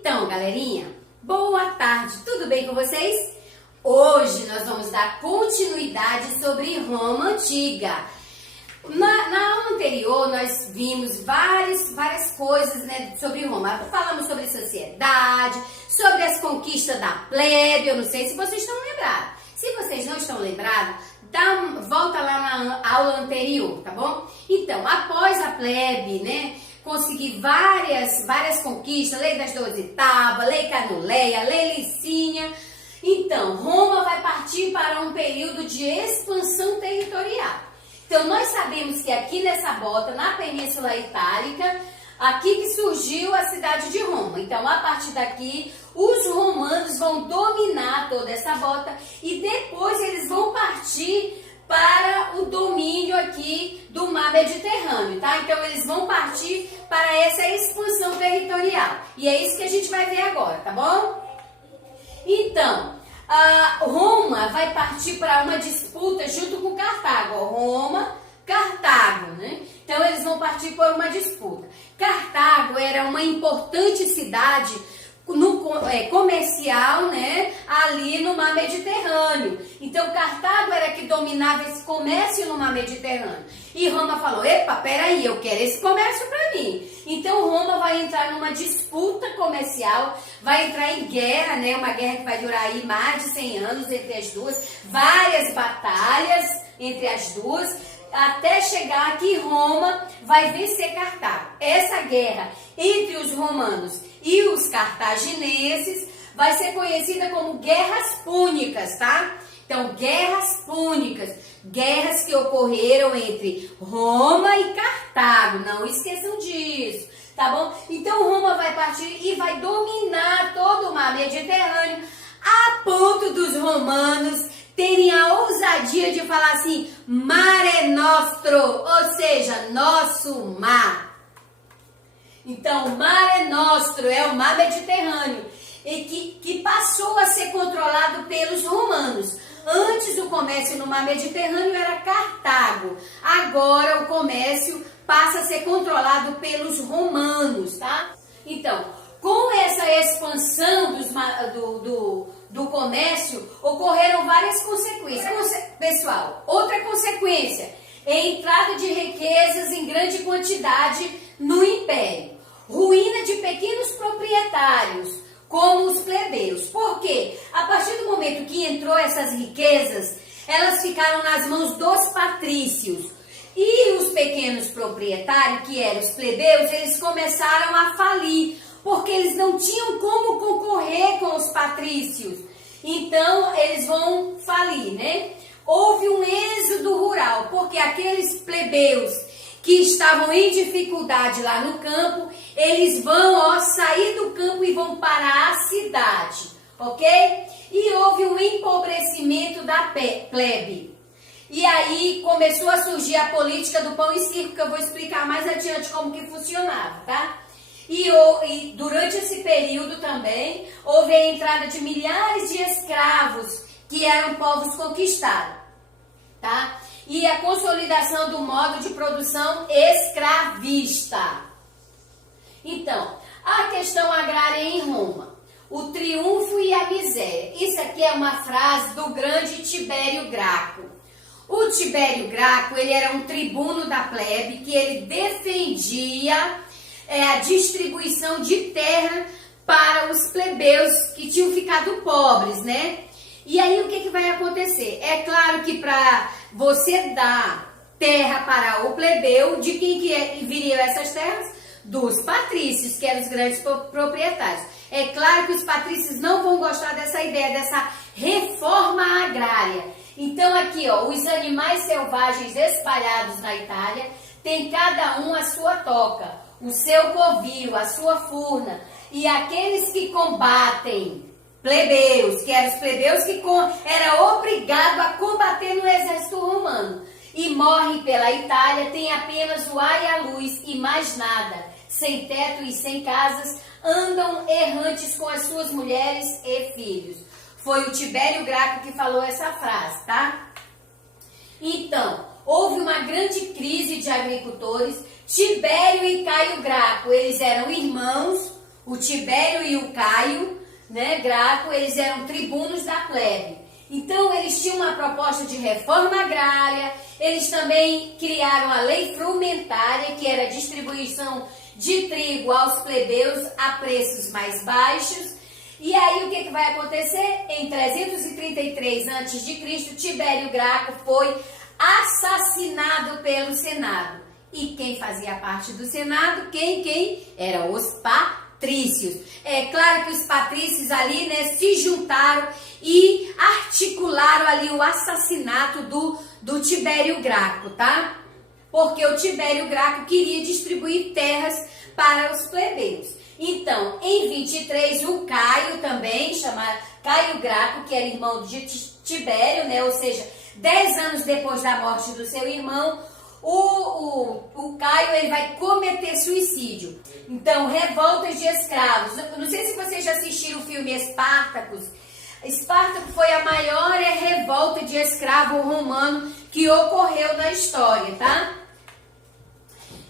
Então, galerinha, boa tarde, tudo bem com vocês? Hoje nós vamos dar continuidade sobre Roma Antiga. Na aula anterior nós vimos várias coisas, né, sobre Roma. Falamos sobre sociedade, sobre as conquistas da plebe. Eu não sei se vocês estão lembrados. Se vocês não estão lembrados, volta lá na aula anterior, tá bom? Então, após a plebe, né, conseguir várias conquistas, lei das 12 tábuas, lei Canuleia, lei Licínia. Então, Roma vai partir para um período de expansão territorial. Então, nós sabemos que aqui nessa bota, na Península Itálica, aqui que surgiu a cidade de Roma. Então, a partir daqui, os romanos vão dominar toda essa bota e depois eles vão partir para o domínio aqui do mar Mediterrâneo, tá? Então, eles vão partir para essa expansão territorial. E é isso que a gente vai ver agora, tá bom? Então, Roma vai partir para uma disputa junto com Cartago. Roma, Cartago, né? Então, eles vão partir por uma disputa. Cartago era uma importante cidade comercial, né, ali no mar Mediterrâneo. Então, Cartago era que dominava esse comércio no mar Mediterrâneo. E Roma falou, epa, peraí, eu quero esse comércio para mim. Então, Roma vai entrar numa disputa comercial, vai entrar em guerra, né, uma guerra que vai durar aí mais de 100 anos entre as duas, várias batalhas entre as duas, até chegar que Roma vai vencer Cartago. Essa guerra entre os romanos e os cartagineses vai ser conhecida como Guerras Púnicas, tá? Então, Guerras Púnicas, guerras que ocorreram entre Roma e Cartago, não esqueçam disso, tá bom? Então, Roma vai partir e vai dominar todo o mar Mediterrâneo, a ponto dos romanos terem a ousadia de falar assim, Mare Nostro, ou seja, nosso mar. Então, o Mare Nostro é o mar Mediterrâneo, e que passou a ser controlado pelos romanos. Antes o comércio no mar Mediterrâneo era Cartago, agora o comércio passa a ser controlado pelos romanos, tá? Então, com essa expansão do comércio, ocorreram várias consequências. Pessoal, outra consequência é a entrada de riquezas em grande quantidade no império. Ruína de pequenos proprietários, como os plebeus. Por quê? A partir do momento que entrou essas riquezas, elas ficaram nas mãos dos patrícios. E os pequenos proprietários, que eram os plebeus, eles começaram a falir, porque eles não tinham como concorrer com os patrícios. Então, eles vão falir, né? Houve um êxodo rural, porque aqueles plebeus que estavam em dificuldade lá no campo, eles vão sair do campo e vão para a cidade, ok? E houve um empobrecimento da plebe. E aí começou a surgir a política do pão e circo, que eu vou explicar mais adiante como que funcionava, tá? E durante esse período também, houve a entrada de milhares de escravos, que eram povos conquistados, tá? E a consolidação do modo de produção escravista. Então, a questão agrária em Roma, o triunfo e a miséria. Isso aqui é uma frase do grande Tibério Graco. O Tibério Graco, ele era um tribuno da plebe, que ele defendia a distribuição de terra para os plebeus que tinham ficado pobres, né? E aí o que vai acontecer? É claro que para você dar terra para o plebeu, de quem que viriam essas terras? Dos patrícios, que eram os grandes proprietários. É claro que os patrícios não vão gostar dessa ideia, dessa reforma agrária. Então aqui, ó, os animais selvagens espalhados na Itália, tem cada um a sua toca, o seu covil, a sua furna. E aqueles que combatem plebeus, que eram os plebeus que era obrigado a combater no exército romano, e morrem pela Itália, tem apenas o ar e a luz e mais nada, sem teto e sem casas, andam errantes com as suas mulheres e filhos. Foi o Tibério Graco que falou essa frase, tá? Então, houve uma grande crise de agricultores. Tibério e Caio Graco, eles eram irmãos. O Tibério e o Caio, né, Graco, eles eram tribunos da plebe. Então, eles tinham uma proposta de reforma agrária, eles também criaram a lei frumentária, que era a distribuição de trigo aos plebeus a preços mais baixos. E aí, o que vai acontecer? Em 333 a.C., Tibério Graco foi assassinado pelo Senado. E quem fazia parte do Senado? Quem? Eram os patrícios. É claro que os patrícios ali, né, se juntaram e articularam ali o assassinato do Tibério Graco, tá? Porque o Tibério Graco queria distribuir terras para os plebeus. Então, em 23, o Caio também, chamado Caio Graco, que era irmão de Tibério, né? Ou seja, 10 anos depois da morte do seu irmão, o Caio ele vai cometer suicídio. Então, revoltas de escravos. Não sei se vocês já assistiram o filme Espartacus. Espartaco foi a maior revolta de escravo romano que ocorreu na história, tá?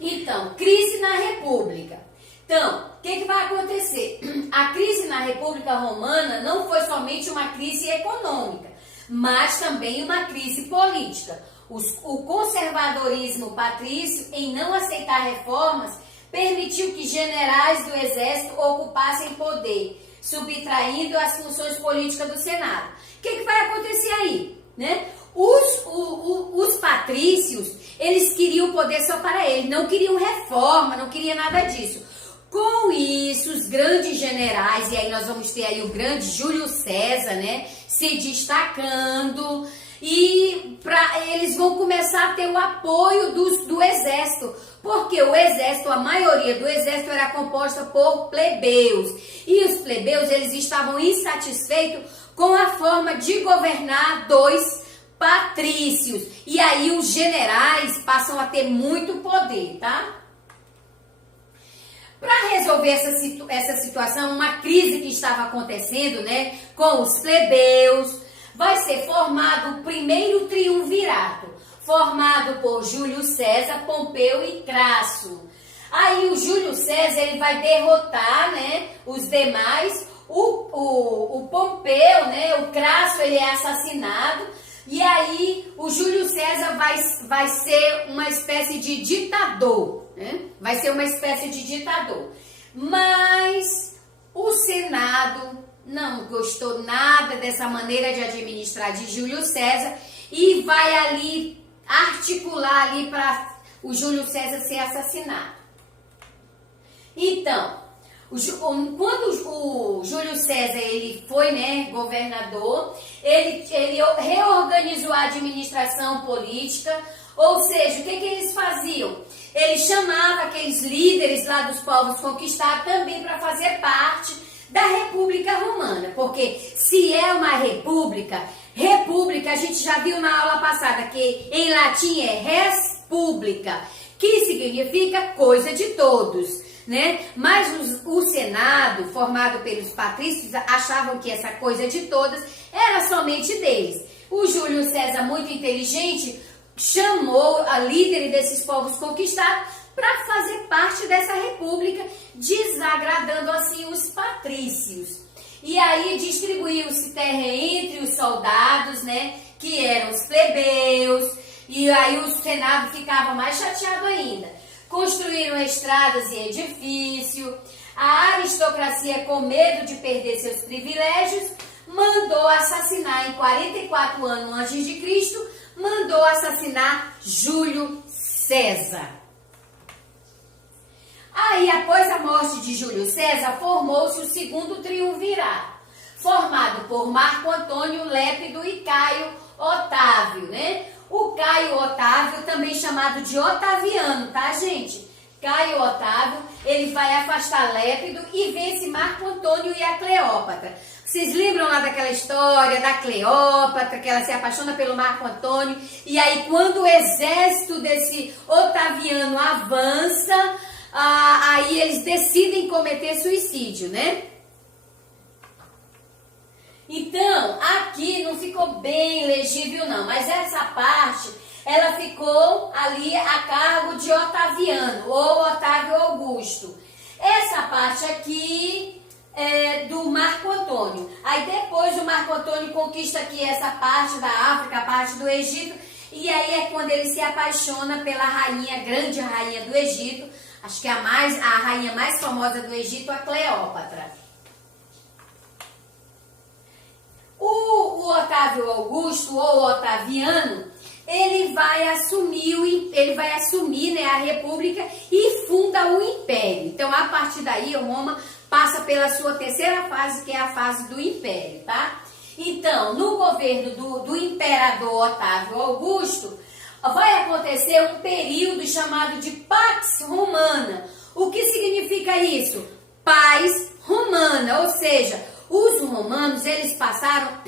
Então, crise na República. Então, o que vai acontecer? A crise na República Romana não foi somente uma crise econômica, mas também uma crise política. O conservadorismo patrício, em não aceitar reformas, permitiu que generais do exército ocupassem poder, subtraindo as funções políticas do Senado. O que vai acontecer aí? Né? Os patrícios, eles queriam o poder só para eles, não queriam reforma, não queriam nada disso. Com isso, os grandes generais, e aí nós vamos ter aí o grande Júlio César, né, se destacando, e eles vão começar a ter o apoio do exército, porque o exército, a maioria do exército era composta por plebeus, e os plebeus, eles estavam insatisfeitos com a forma de governar dos patrícios, e aí os generais passam a ter muito poder, tá? Para resolver essa situação, uma crise que estava acontecendo, né, com os plebeus, vai ser formado o primeiro triunvirato, formado por Júlio César, Pompeu e Crasso. Aí o Júlio César ele vai derrotar, né, os demais, o Pompeu, né, o Crasso ele é assassinado, e aí o Júlio César vai ser uma espécie de ditador, né? Vai ser uma espécie de ditador. Mas o Senado não gostou nada dessa maneira de administrar de Júlio César e vai ali articular ali para o Júlio César ser assassinado. Então, quando o Júlio César ele foi, né, governador, ele reorganizou a administração política, ou seja, o que eles faziam? Ele chamava aqueles líderes lá dos povos conquistados também para fazer parte da República Romana, porque se é uma república a gente já viu na aula passada que em latim é res publica, que significa coisa de todos, né? Mas o Senado, formado pelos patrícios, achavam que essa coisa de todas era somente deles. O Júlio César, muito inteligente, chamou a líder desses povos conquistados para fazer parte dessa república, desagradando assim os patrícios. E aí distribuiu-se terra entre os soldados, né, que eram os plebeus, e aí o Senado ficava mais chateado ainda. Construíram estradas e edifícios, a aristocracia, com medo de perder seus privilégios, mandou assassinar em 44 anos antes de Cristo, mandou assassinar Júlio César. Aí, após a morte de Júlio César, formou-se o segundo triunvirato, formado por Marco Antônio Lépido e Caio Otávio, né? O Caio Otávio, também chamado de Otaviano, tá, gente? Caio Otávio, ele vai afastar Lépido e vence Marco Antônio e a Cleópatra. Vocês lembram lá daquela história da Cleópatra, que ela se apaixona pelo Marco Antônio, e aí quando o exército desse Otaviano avança, aí eles decidem cometer suicídio, né? Então, aqui não ficou bem legível não, mas essa parte, ela ficou ali a cargo de Otaviano, ou Otávio Augusto. Essa parte aqui é do Marco Antônio. Aí depois o Marco Antônio conquista aqui essa parte da África, a parte do Egito. E aí é quando ele se apaixona pela rainha, grande rainha do Egito. Acho que a rainha mais famosa do Egito, a Cleópatra. O Otávio Augusto, ou Otaviano, ele vai assumir, né, a república e funda o império. Então, a partir daí, Roma passa pela sua terceira fase, que é a fase do império, tá? Então, no governo do imperador Otávio Augusto, vai acontecer um período chamado de Pax Romana. O que significa isso? Paz romana, ou seja, os romanos, eles passaram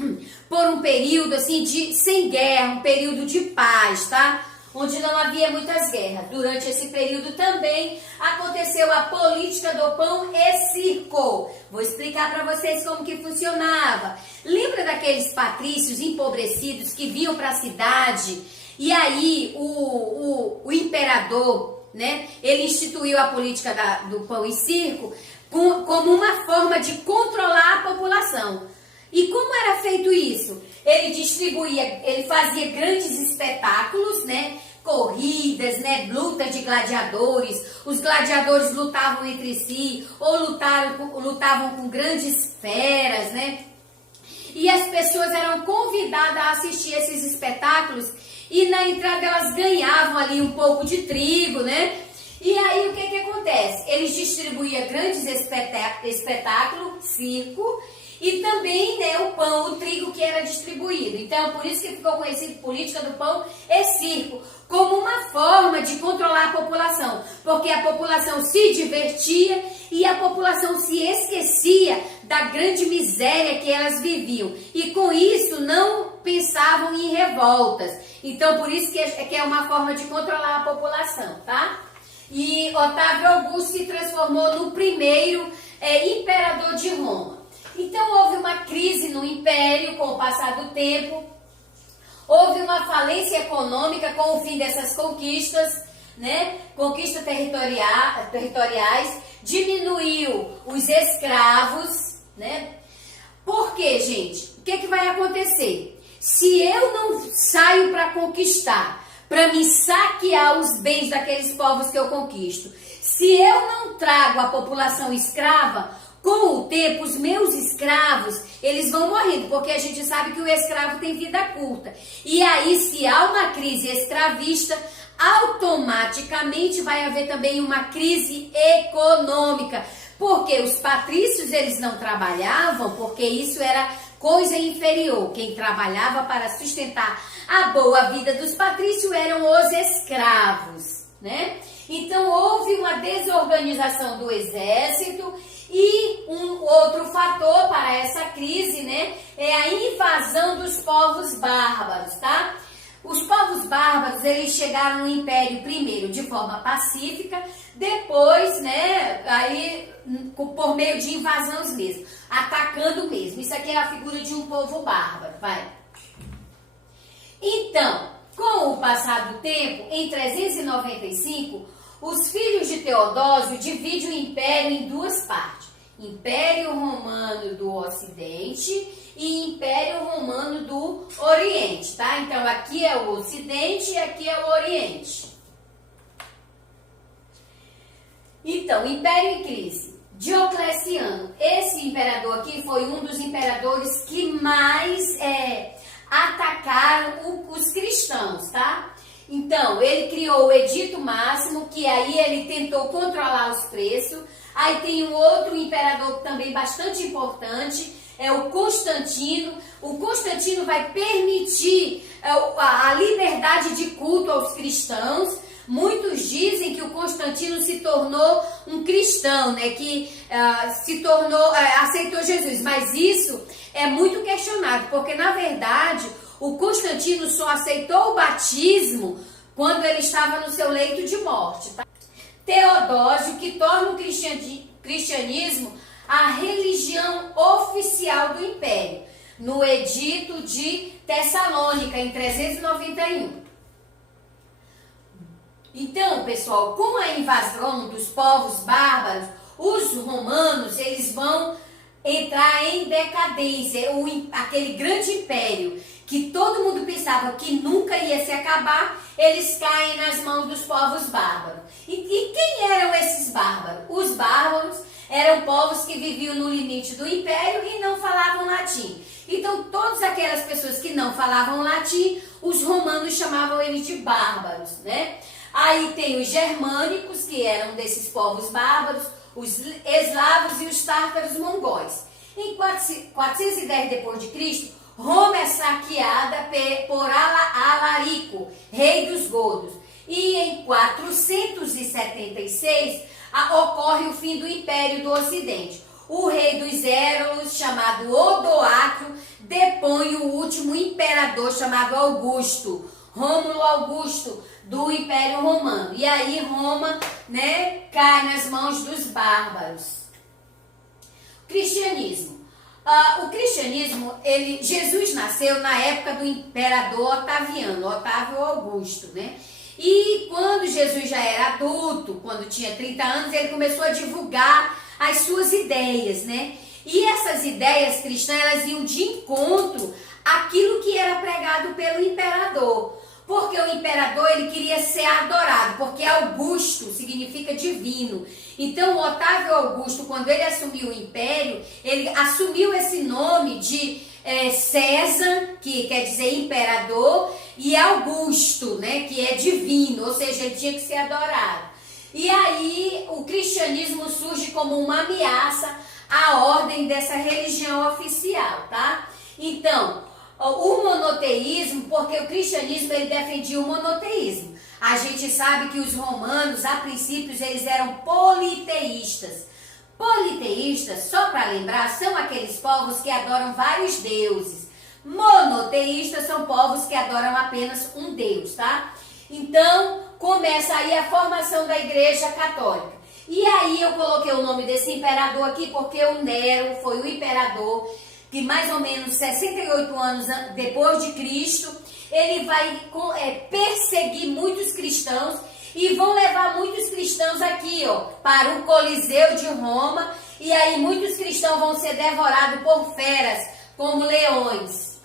por um período assim sem guerra, um período de paz, tá? Onde não havia muitas guerras. Durante esse período também aconteceu a política do pão e circo. Vou explicar para vocês como que funcionava. Lembra daqueles patrícios empobrecidos que vinham para a cidade? E aí o imperador, né? Ele instituiu a política do pão e circo como uma forma de controlar a população. E como era feito isso? Ele fazia grandes espetáculos, né? Corridas, né? Lutas de gladiadores. Os gladiadores lutavam entre si, ou lutavam com grandes feras, né? E as pessoas eram convidadas a assistir esses espetáculos, e na entrada elas ganhavam ali um pouco de trigo, né? E aí o que acontece? Eles distribuíam grandes espetáculos, circo, e também, né, o pão, o trigo que era distribuído. Então, por isso que ficou conhecido política do pão e circo, como uma forma de controlar a população, porque a população se divertia e a população se esquecia da grande miséria que elas viviam. E com isso não pensavam em revoltas. Então, por isso que é uma forma de controlar a população, tá? E Otávio Augusto se transformou no primeiro imperador de Roma. Então houve uma crise no império com o passar do tempo, houve uma falência econômica com o fim dessas conquistas, né? Conquistas territoriais, diminuiu os escravos, né? Por quê, gente? O que vai acontecer? Se eu não saio para conquistar, para me saquear os bens daqueles povos que eu conquisto, se eu não trago a população escrava, com o tempo, os meus escravos, eles vão morrendo, porque a gente sabe que o escravo tem vida curta. E aí, se há uma crise escravista, automaticamente vai haver também uma crise econômica. Porque os patrícios, eles não trabalhavam, porque isso era coisa inferior. Quem trabalhava para sustentar a boa vida dos patrícios eram os escravos, né? Então, houve uma desorganização do exército. E um outro fator para essa crise, né, é a invasão dos povos bárbaros, tá? Os povos bárbaros, eles chegaram no Império primeiro de forma pacífica, depois, né, aí por meio de invasões mesmo, atacando mesmo. Isso aqui é a figura de um povo bárbaro, vai. Então, com o passar do tempo, em 395, os filhos de Teodósio dividem o império em duas partes. Império Romano do Ocidente e Império Romano do Oriente, tá? Então, aqui é o Ocidente e aqui é o Oriente. Então, Império em crise. Diocleciano, esse imperador aqui foi um dos imperadores que mais atacaram os cristãos, tá? Então, ele criou o Edito Máximo, que aí ele tentou controlar os preços. Aí tem um outro imperador também bastante importante, é o Constantino. O Constantino vai permitir a liberdade de culto aos cristãos. Muitos dizem que o Constantino se tornou um cristão, né? Que aceitou Jesus. Mas isso é muito questionado, porque na verdade o Constantino só aceitou o batismo quando ele estava no seu leito de morte, tá? Teodósio, que torna o cristianismo a religião oficial do Império, no Edito de Tessalônica, em 391. Então, pessoal, com a invasão dos povos bárbaros, Os romanos, eles vão entrar em decadência, aquele grande império que todo mundo pensava que nunca ia se acabar, eles caem nas mãos dos povos bárbaros. E quem eram esses bárbaros? Os bárbaros eram povos que viviam no limite do império e não falavam latim. Então, todas aquelas pessoas que não falavam latim, os romanos chamavam eles de bárbaros, né? Aí tem os germânicos, que eram desses povos bárbaros, os eslavos e os tártaros mongóis. Em 410 d.C., Roma é saqueada por Alarico, rei dos godos. E em 476 ocorre o fim do Império do Ocidente. O rei dos Érulos, chamado Odoacro, depõe o último imperador chamado Augusto, Rômulo Augusto, do Império Romano. E aí Roma, né, cai nas mãos dos bárbaros. Cristianismo. O cristianismo, Jesus nasceu na época do imperador Otaviano, Otávio Augusto, né? E quando Jesus já era adulto, quando tinha 30 anos, ele começou a divulgar as suas ideias, né? E essas ideias cristãs, elas iam de encontro àquilo que era pregado pelo imperador. Porque o imperador, ele queria ser adorado, porque Augusto significa divino. Então, o Otávio Augusto, quando ele assumiu o império, ele assumiu esse nome de César, que quer dizer imperador, e Augusto, né, que é divino, ou seja, ele tinha que ser adorado. E aí, o cristianismo surge como uma ameaça à ordem dessa religião oficial, tá? Então, o monoteísmo, porque o cristianismo ele defendia o monoteísmo. A gente sabe que os romanos, a princípio, eles eram politeístas. Politeístas, só para lembrar, são aqueles povos que adoram vários deuses. Monoteístas são povos que adoram apenas um Deus, tá? Então, começa aí a formação da Igreja Católica. E aí eu coloquei o nome desse imperador aqui porque o Nero foi o imperador que mais ou menos 68 anos depois de Cristo, ele vai perseguir muitos cristãos e vão levar muitos cristãos aqui, ó, para o Coliseu de Roma, e aí muitos cristãos vão ser devorados por feras, como leões.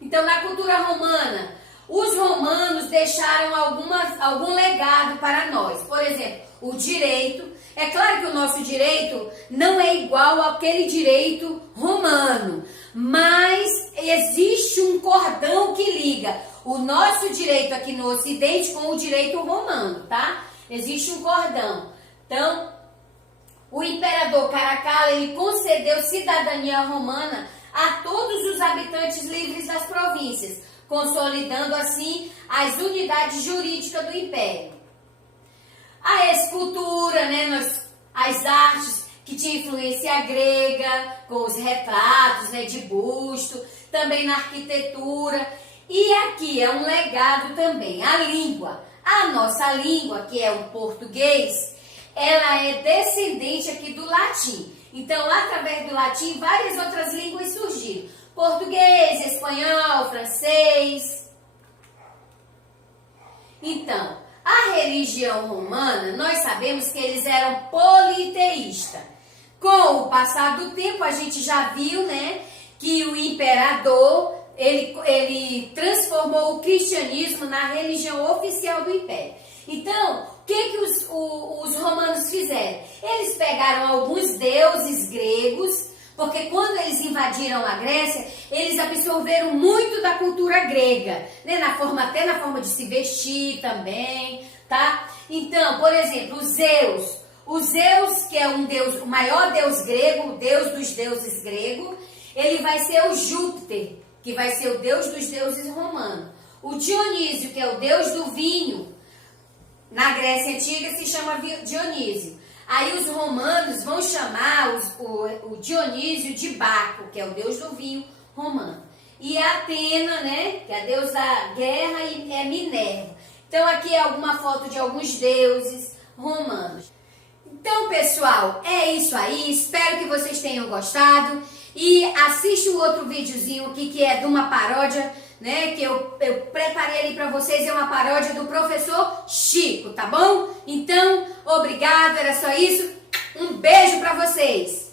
Então, na cultura romana, os romanos deixaram algum legado para nós. Por exemplo, o direito. É claro que o nosso direito não é igual àquele direito romano, mas existe um cordão que liga o nosso direito aqui no Ocidente com o direito romano, tá? Existe um cordão. Então, o imperador Caracalla, ele concedeu cidadania romana a todos os habitantes livres das províncias, consolidando assim as unidades jurídicas do império. A escultura, né, as artes que tinha influência grega, com os retratos, né, de busto, também na arquitetura. E aqui é um legado também, a língua. A nossa língua, que é o português, ela é descendente aqui do latim. Então, através do latim, várias outras línguas surgiram. Português, espanhol, francês. Então, a religião romana, nós sabemos que eles eram politeístas. Com o passar do tempo, a gente já viu, né, que o imperador, ele transformou o cristianismo na religião oficial do império. Então, o que os romanos fizeram? Eles pegaram alguns deuses gregos, porque quando eles invadiram a Grécia, eles absorveram muito da cultura grega, né? Até na forma de se vestir também, tá? Então, por exemplo, o Zeus, que é um deus, o maior deus grego, o deus dos deuses grego, ele vai ser o Júpiter, que vai ser o deus dos deuses romanos. O Dionísio, que é o deus do vinho, na Grécia Antiga se chama Dionísio. Aí os romanos vão chamar o Dionísio de Baco, que é o deus do vinho romano. E a Atena, né, que é a deusa da guerra, e é Minerva. Então aqui é alguma foto de alguns deuses romanos. Então, pessoal, é isso aí. Espero que vocês tenham gostado. E assiste o outro videozinho aqui, que é de uma paródia né, que eu preparei ali para vocês, é uma paródia do professor Chico, tá bom? Então, obrigado, era só isso. Um beijo para vocês.